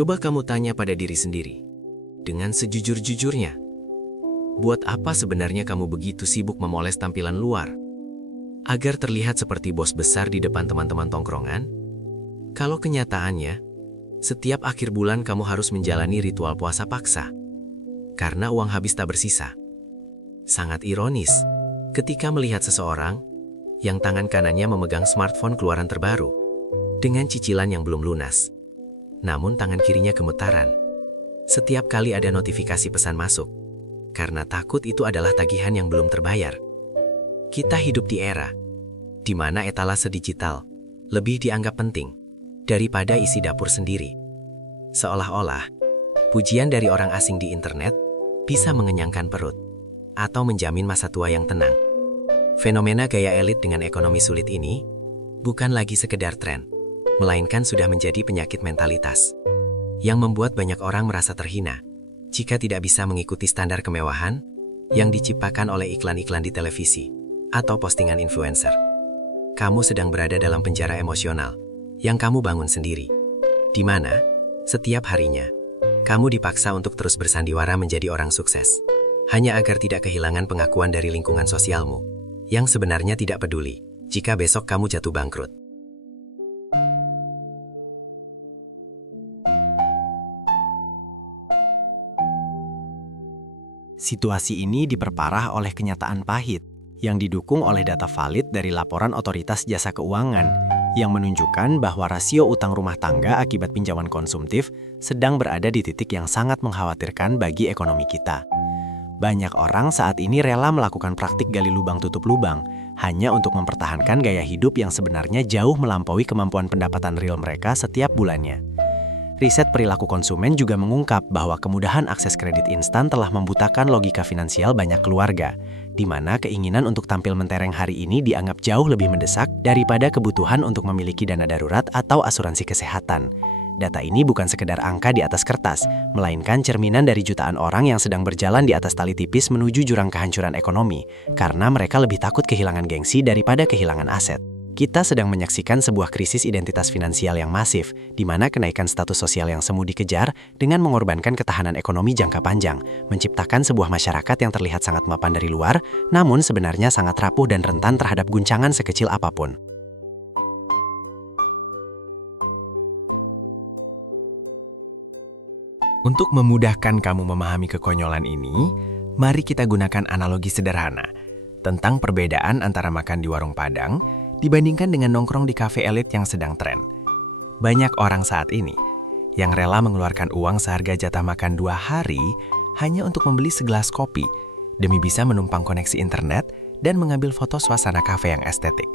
Coba kamu tanya pada diri sendiri, dengan sejujur-jujurnya, buat apa sebenarnya kamu begitu sibuk memoles tampilan luar? Agar terlihat seperti bos besar di depan teman-teman tongkrongan? Kalau kenyataannya, setiap akhir bulan kamu harus menjalani ritual puasa paksa, karena uang habis tak bersisa. Sangat ironis, ketika melihat seseorang yang tangan kanannya memegang smartphone keluaran terbaru, dengan cicilan yang belum lunas. Namun tangan kirinya gemetaran. Setiap kali ada notifikasi pesan masuk, karena takut itu adalah tagihan yang belum terbayar. Kita hidup di era di mana etalase digital lebih dianggap penting daripada isi dapur sendiri. Seolah-olah, pujian dari orang asing di internet bisa mengenyangkan perut atau menjamin masa tua yang tenang. Fenomena gaya elit dengan ekonomi sulit ini bukan lagi sekedar tren, melainkan sudah menjadi penyakit mentalitas yang membuat banyak orang merasa terhina jika tidak bisa mengikuti standar kemewahan yang diciptakan oleh iklan-iklan di televisi atau postingan influencer. Kamu sedang berada dalam penjara emosional yang kamu bangun sendiri, di mana setiap harinya kamu dipaksa untuk terus bersandiwara menjadi orang sukses, hanya agar tidak kehilangan pengakuan dari lingkungan sosialmu yang sebenarnya tidak peduli jika besok kamu jatuh bangkrut. Situasi ini diperparah oleh kenyataan pahit yang didukung oleh data valid dari laporan otoritas jasa keuangan yang menunjukkan bahwa rasio utang rumah tangga akibat pinjaman konsumtif sedang berada di titik yang sangat mengkhawatirkan bagi ekonomi kita. Banyak orang saat ini rela melakukan praktik gali lubang tutup lubang hanya untuk mempertahankan gaya hidup yang sebenarnya jauh melampaui kemampuan pendapatan real mereka setiap bulannya. Riset perilaku konsumen juga mengungkap bahwa kemudahan akses kredit instan telah membutakan logika finansial banyak keluarga, di mana keinginan untuk tampil mentereng hari ini dianggap jauh lebih mendesak daripada kebutuhan untuk memiliki dana darurat atau asuransi kesehatan. Data ini bukan sekedar angka di atas kertas, melainkan cerminan dari jutaan orang yang sedang berjalan di atas tali tipis menuju jurang kehancuran ekonomi, karena mereka lebih takut kehilangan gengsi daripada kehilangan aset. Kita sedang menyaksikan sebuah krisis identitas finansial yang masif, di mana kenaikan status sosial yang semu dikejar dengan mengorbankan ketahanan ekonomi jangka panjang, menciptakan sebuah masyarakat yang terlihat sangat mapan dari luar, namun sebenarnya sangat rapuh dan rentan terhadap guncangan sekecil apapun. Untuk memudahkan kamu memahami kekonyolan ini, mari kita gunakan analogi sederhana tentang perbedaan antara makan di warung Padang dibandingkan dengan nongkrong di kafe elit yang sedang tren. Banyak orang saat ini yang rela mengeluarkan uang seharga jatah makan 2 hari hanya untuk membeli segelas kopi demi bisa menumpang koneksi internet dan mengambil foto suasana kafe yang estetik,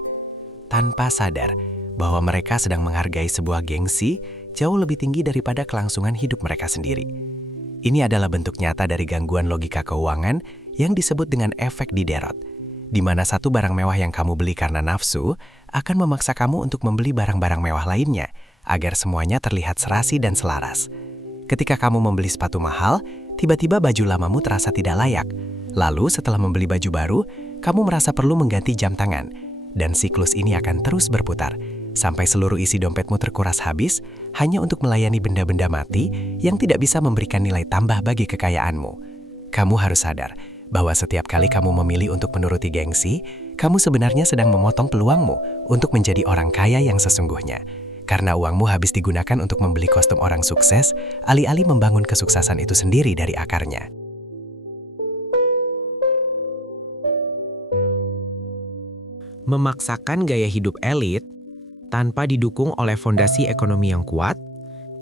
tanpa sadar bahwa mereka sedang menghargai sebuah gengsi jauh lebih tinggi daripada kelangsungan hidup mereka sendiri. Ini adalah bentuk nyata dari gangguan logika keuangan yang disebut dengan efek Diderot, di mana satu barang mewah yang kamu beli karena nafsu akan memaksa kamu untuk membeli barang-barang mewah lainnya agar semuanya terlihat serasi dan selaras. Ketika kamu membeli sepatu mahal, tiba-tiba baju lamamu terasa tidak layak. Lalu setelah membeli baju baru, kamu merasa perlu mengganti jam tangan. Dan siklus ini akan terus berputar, sampai seluruh isi dompetmu terkuras habis hanya untuk melayani benda-benda mati yang tidak bisa memberikan nilai tambah bagi kekayaanmu. Kamu harus sadar bahwa setiap kali kamu memilih untuk menuruti gengsi, kamu sebenarnya sedang memotong peluangmu untuk menjadi orang kaya yang sesungguhnya. Karena uangmu habis digunakan untuk membeli kostum orang sukses, alih-alih membangun kesuksesan itu sendiri dari akarnya. Memaksakan gaya hidup elit tanpa didukung oleh fondasi ekonomi yang kuat,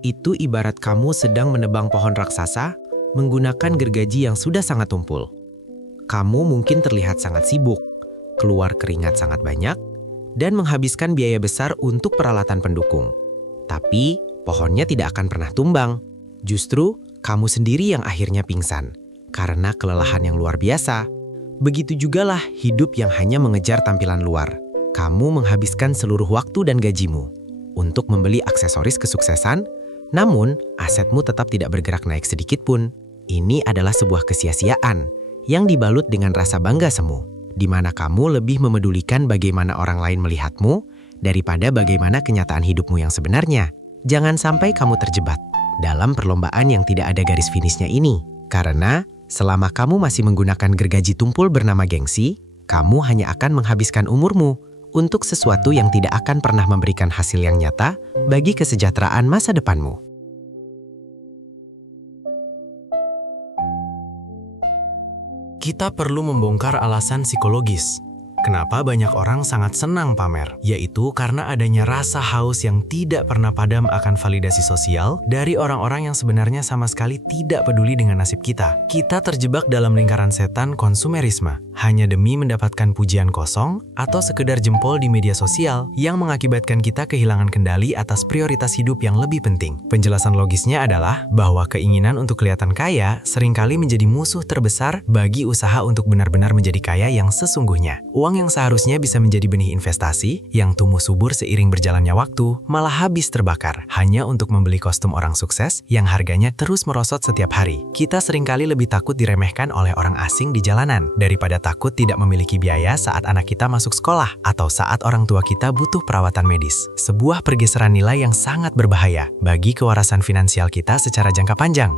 itu ibarat kamu sedang menebang pohon raksasa menggunakan gergaji yang sudah sangat tumpul. Kamu mungkin terlihat sangat sibuk, keluar keringat sangat banyak, dan menghabiskan biaya besar untuk peralatan pendukung. Tapi, pohonnya tidak akan pernah tumbang. Justru, kamu sendiri yang akhirnya pingsan, karena kelelahan yang luar biasa. Begitu jugalah hidup yang hanya mengejar tampilan luar. Kamu menghabiskan seluruh waktu dan gajimu untuk membeli aksesoris kesuksesan, namun asetmu tetap tidak bergerak naik sedikit pun. Ini adalah sebuah kesia-siaan yang dibalut dengan rasa bangga semu, di mana kamu lebih memedulikan bagaimana orang lain melihatmu daripada bagaimana kenyataan hidupmu yang sebenarnya. Jangan sampai kamu terjebak dalam perlombaan yang tidak ada garis finishnya ini. Karena selama kamu masih menggunakan gergaji tumpul bernama gengsi, kamu hanya akan menghabiskan umurmu untuk sesuatu yang tidak akan pernah memberikan hasil yang nyata bagi kesejahteraan masa depanmu. Kita perlu membongkar alasan psikologis. Kenapa banyak orang sangat senang pamer? Yaitu karena adanya rasa haus yang tidak pernah padam akan validasi sosial dari orang-orang yang sebenarnya sama sekali tidak peduli dengan nasib kita. Kita terjebak dalam lingkaran setan konsumerisme, hanya demi mendapatkan pujian kosong atau sekedar jempol di media sosial yang mengakibatkan kita kehilangan kendali atas prioritas hidup yang lebih penting. Penjelasan logisnya adalah bahwa keinginan untuk kelihatan kaya seringkali menjadi musuh terbesar bagi usaha untuk benar-benar menjadi kaya yang sesungguhnya. Uang yang seharusnya bisa menjadi benih investasi yang tumbuh subur seiring berjalannya waktu malah habis terbakar hanya untuk membeli kostum orang sukses yang harganya terus merosot setiap hari. Kita seringkali lebih takut diremehkan oleh orang asing di jalanan daripada takut tidak memiliki biaya saat anak kita masuk sekolah atau saat orang tua kita butuh perawatan medis. Sebuah pergeseran nilai yang sangat berbahaya bagi kewarasan finansial kita secara jangka panjang.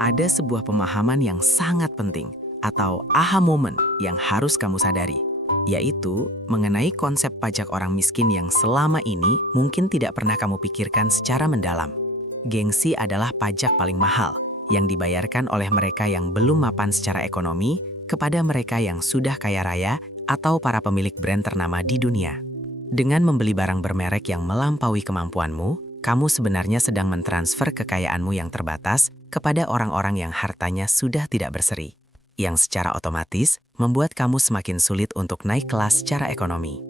Ada sebuah pemahaman yang sangat penting atau aha moment yang harus kamu sadari, yaitu mengenai konsep pajak orang miskin yang selama ini mungkin tidak pernah kamu pikirkan secara mendalam. Gengsi adalah pajak paling mahal yang dibayarkan oleh mereka yang belum mapan secara ekonomi kepada mereka yang sudah kaya raya atau para pemilik brand ternama di dunia. Dengan membeli barang bermerek yang melampaui kemampuanmu, kamu sebenarnya sedang mentransfer kekayaanmu yang terbatas kepada orang-orang yang hartanya sudah tidak berseri, yang secara otomatis membuat kamu semakin sulit untuk naik kelas secara ekonomi.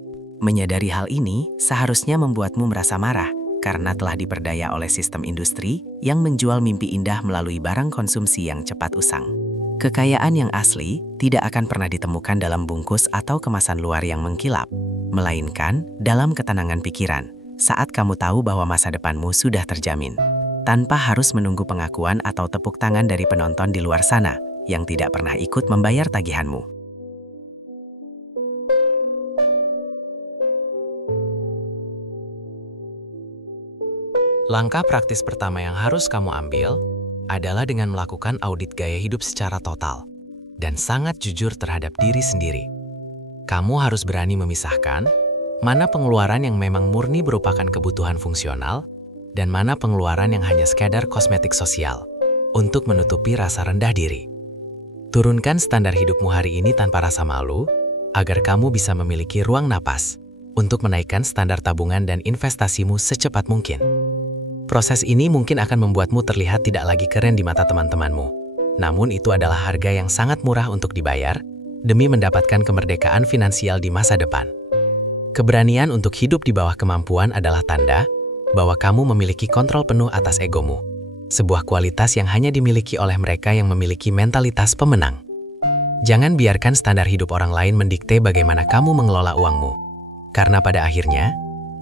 Menyadari hal ini seharusnya membuatmu merasa marah karena telah diperdaya oleh sistem industri yang menjual mimpi indah melalui barang konsumsi yang cepat usang. Kekayaan yang asli tidak akan pernah ditemukan dalam bungkus atau kemasan luar yang mengkilap, melainkan dalam ketenangan pikiran saat kamu tahu bahwa masa depanmu sudah terjamin, tanpa harus menunggu pengakuan atau tepuk tangan dari penonton di luar sana yang tidak pernah ikut membayar tagihanmu. Langkah praktis pertama yang harus kamu ambil adalah dengan melakukan audit gaya hidup secara total dan sangat jujur terhadap diri sendiri. Kamu harus berani memisahkan mana pengeluaran yang memang murni merupakan kebutuhan fungsional dan mana pengeluaran yang hanya sekadar kosmetik sosial untuk menutupi rasa rendah diri. Turunkan standar hidupmu hari ini tanpa rasa malu agar kamu bisa memiliki ruang napas untuk menaikkan standar tabungan dan investasimu secepat mungkin. Proses ini mungkin akan membuatmu terlihat tidak lagi keren di mata teman-temanmu. Namun itu adalah harga yang sangat murah untuk dibayar demi mendapatkan kemerdekaan finansial di masa depan. Keberanian untuk hidup di bawah kemampuan adalah tanda bahwa kamu memiliki kontrol penuh atas egomu. Sebuah kualitas yang hanya dimiliki oleh mereka yang memiliki mentalitas pemenang. Jangan biarkan standar hidup orang lain mendikte bagaimana kamu mengelola uangmu. Karena pada akhirnya,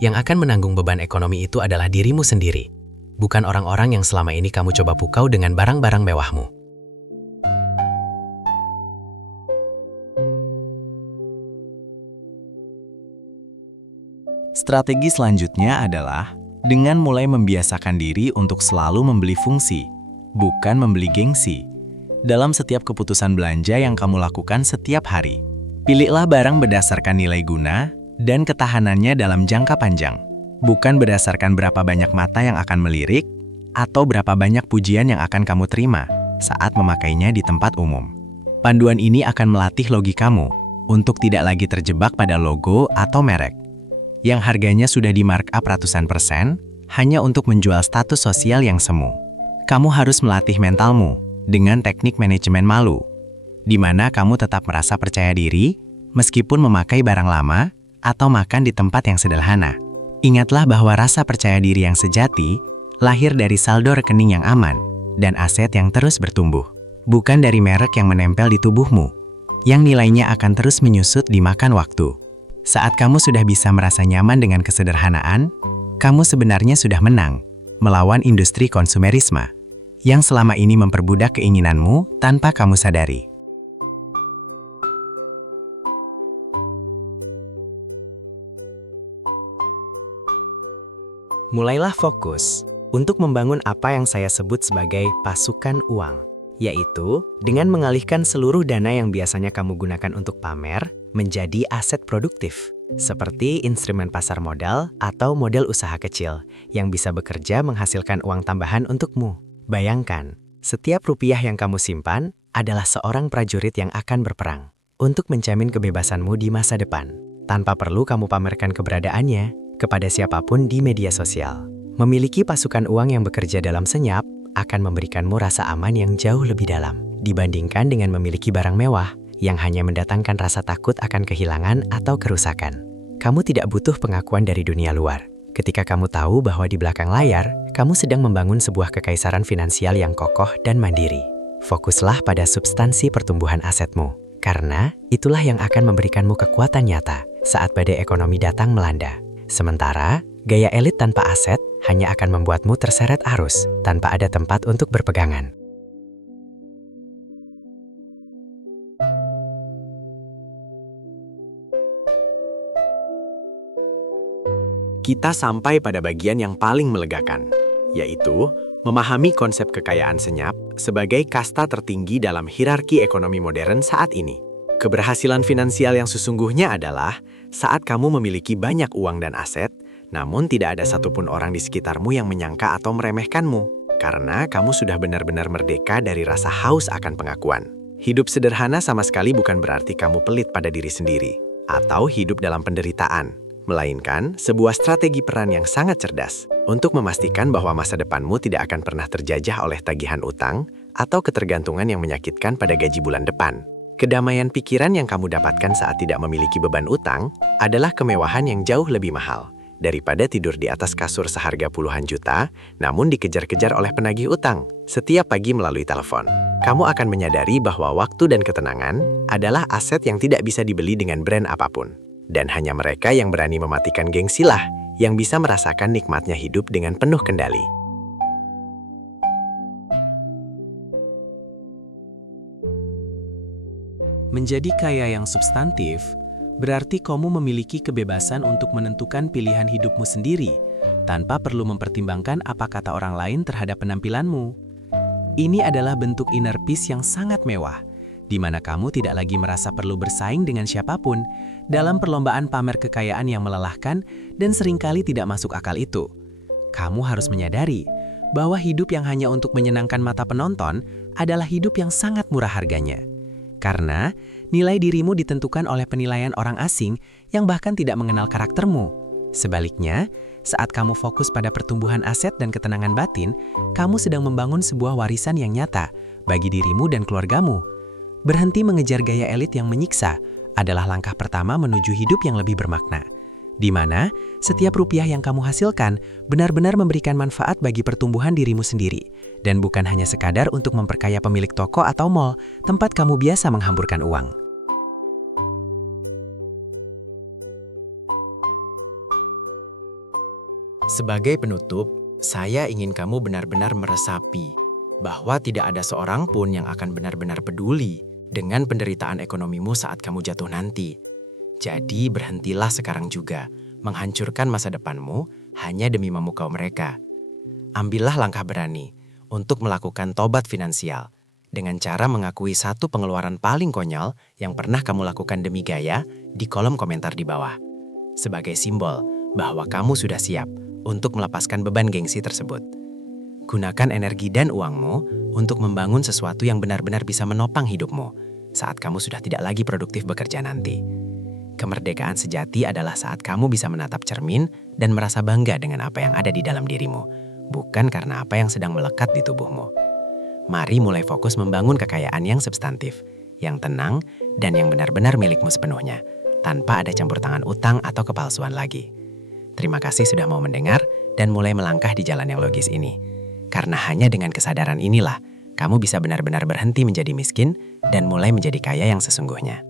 yang akan menanggung beban ekonomi itu adalah dirimu sendiri, bukan orang-orang yang selama ini kamu coba pukau dengan barang-barang mewahmu. Strategi selanjutnya adalah dengan mulai membiasakan diri untuk selalu membeli fungsi, bukan membeli gengsi. Dalam setiap keputusan belanja yang kamu lakukan setiap hari, pilihlah barang berdasarkan nilai guna dan ketahanannya dalam jangka panjang, bukan berdasarkan berapa banyak mata yang akan melirik atau berapa banyak pujian yang akan kamu terima saat memakainya di tempat umum. Panduan ini akan melatih logikamu untuk tidak lagi terjebak pada logo atau merek yang harganya sudah di markup ratusan persen hanya untuk menjual status sosial yang semu. Kamu harus melatih mentalmu dengan teknik manajemen malu, di mana kamu tetap merasa percaya diri meskipun memakai barang lama atau makan di tempat yang sederhana. Ingatlah bahwa rasa percaya diri yang sejati lahir dari saldo rekening yang aman dan aset yang terus bertumbuh, bukan dari merek yang menempel di tubuhmu, yang nilainya akan terus menyusut dimakan waktu. Saat kamu sudah bisa merasa nyaman dengan kesederhanaan, kamu sebenarnya sudah menang melawan industri konsumerisme yang selama ini memperbudak keinginanmu tanpa kamu sadari. Mulailah fokus untuk membangun apa yang saya sebut sebagai pasukan uang, yaitu dengan mengalihkan seluruh dana yang biasanya kamu gunakan untuk pamer menjadi aset produktif, seperti instrumen pasar modal atau model usaha kecil yang bisa bekerja menghasilkan uang tambahan untukmu. Bayangkan, setiap rupiah yang kamu simpan adalah seorang prajurit yang akan berperang untuk menjamin kebebasanmu di masa depan, tanpa perlu kamu pamerkan keberadaannya kepada siapapun di media sosial. Memiliki pasukan uang yang bekerja dalam senyap akan memberikanmu rasa aman yang jauh lebih dalam dibandingkan dengan memiliki barang mewah yang hanya mendatangkan rasa takut akan kehilangan atau kerusakan. Kamu tidak butuh pengakuan dari dunia luar ketika kamu tahu bahwa di belakang layar, kamu sedang membangun sebuah kekaisaran finansial yang kokoh dan mandiri. Fokuslah pada substansi pertumbuhan asetmu, karena itulah yang akan memberikanmu kekuatan nyata saat badai ekonomi datang melanda. Sementara, gaya elit tanpa aset hanya akan membuatmu terseret arus tanpa ada tempat untuk berpegangan. Kita sampai pada bagian yang paling melegakan, yaitu memahami konsep kekayaan senyap sebagai kasta tertinggi dalam hierarki ekonomi modern saat ini. Keberhasilan finansial yang sesungguhnya adalah saat kamu memiliki banyak uang dan aset, namun tidak ada satupun orang di sekitarmu yang menyangka atau meremehkanmu, karena kamu sudah benar-benar merdeka dari rasa haus akan pengakuan. Hidup sederhana sama sekali bukan berarti kamu pelit pada diri sendiri, atau hidup dalam penderitaan, melainkan sebuah strategi peran yang sangat cerdas untuk memastikan bahwa masa depanmu tidak akan pernah terjajah oleh tagihan utang atau ketergantungan yang menyakitkan pada gaji bulan depan. Kedamaian pikiran yang kamu dapatkan saat tidak memiliki beban utang adalah kemewahan yang jauh lebih mahal daripada tidur di atas kasur seharga puluhan juta, namun dikejar-kejar oleh penagih utang setiap pagi melalui telepon. Kamu akan menyadari bahwa waktu dan ketenangan adalah aset yang tidak bisa dibeli dengan brand apapun. Dan hanya mereka yang berani mematikan gengsilah yang bisa merasakan nikmatnya hidup dengan penuh kendali. Menjadi kaya yang substantif berarti kamu memiliki kebebasan untuk menentukan pilihan hidupmu sendiri tanpa perlu mempertimbangkan apa kata orang lain terhadap penampilanmu. Ini adalah bentuk inner peace yang sangat mewah, di mana kamu tidak lagi merasa perlu bersaing dengan siapapun dalam perlombaan pamer kekayaan yang melelahkan dan seringkali tidak masuk akal itu. Kamu harus menyadari bahwa hidup yang hanya untuk menyenangkan mata penonton adalah hidup yang sangat murah harganya. Karena nilai dirimu ditentukan oleh penilaian orang asing yang bahkan tidak mengenal karaktermu. Sebaliknya, saat kamu fokus pada pertumbuhan aset dan ketenangan batin, kamu sedang membangun sebuah warisan yang nyata bagi dirimu dan keluargamu. Berhenti mengejar gaya elit yang menyiksa adalah langkah pertama menuju hidup yang lebih bermakna, di mana setiap rupiah yang kamu hasilkan benar-benar memberikan manfaat bagi pertumbuhan dirimu sendiri, dan bukan hanya sekadar untuk memperkaya pemilik toko atau mall tempat kamu biasa menghamburkan uang. Sebagai penutup, saya ingin kamu benar-benar meresapi bahwa tidak ada seorang pun yang akan benar-benar peduli dengan penderitaan ekonomimu saat kamu jatuh nanti. Jadi berhentilah sekarang juga menghancurkan masa depanmu hanya demi memukau mereka. Ambillah langkah berani untuk melakukan tobat finansial dengan cara mengakui satu pengeluaran paling konyol yang pernah kamu lakukan demi gaya di kolom komentar di bawah, sebagai simbol bahwa kamu sudah siap untuk melepaskan beban gengsi tersebut. Gunakan energi dan uangmu untuk membangun sesuatu yang benar-benar bisa menopang hidupmu saat kamu sudah tidak lagi produktif bekerja nanti. Kemerdekaan sejati adalah saat kamu bisa menatap cermin dan merasa bangga dengan apa yang ada di dalam dirimu, bukan karena apa yang sedang melekat di tubuhmu. Mari mulai fokus membangun kekayaan yang substantif, yang tenang, dan yang benar-benar milikmu sepenuhnya, tanpa ada campur tangan utang atau kepalsuan lagi. Terima kasih sudah mau mendengar dan mulai melangkah di jalan yang logis ini. Karena hanya dengan kesadaran inilah, kamu bisa benar-benar berhenti menjadi miskin dan mulai menjadi kaya yang sesungguhnya.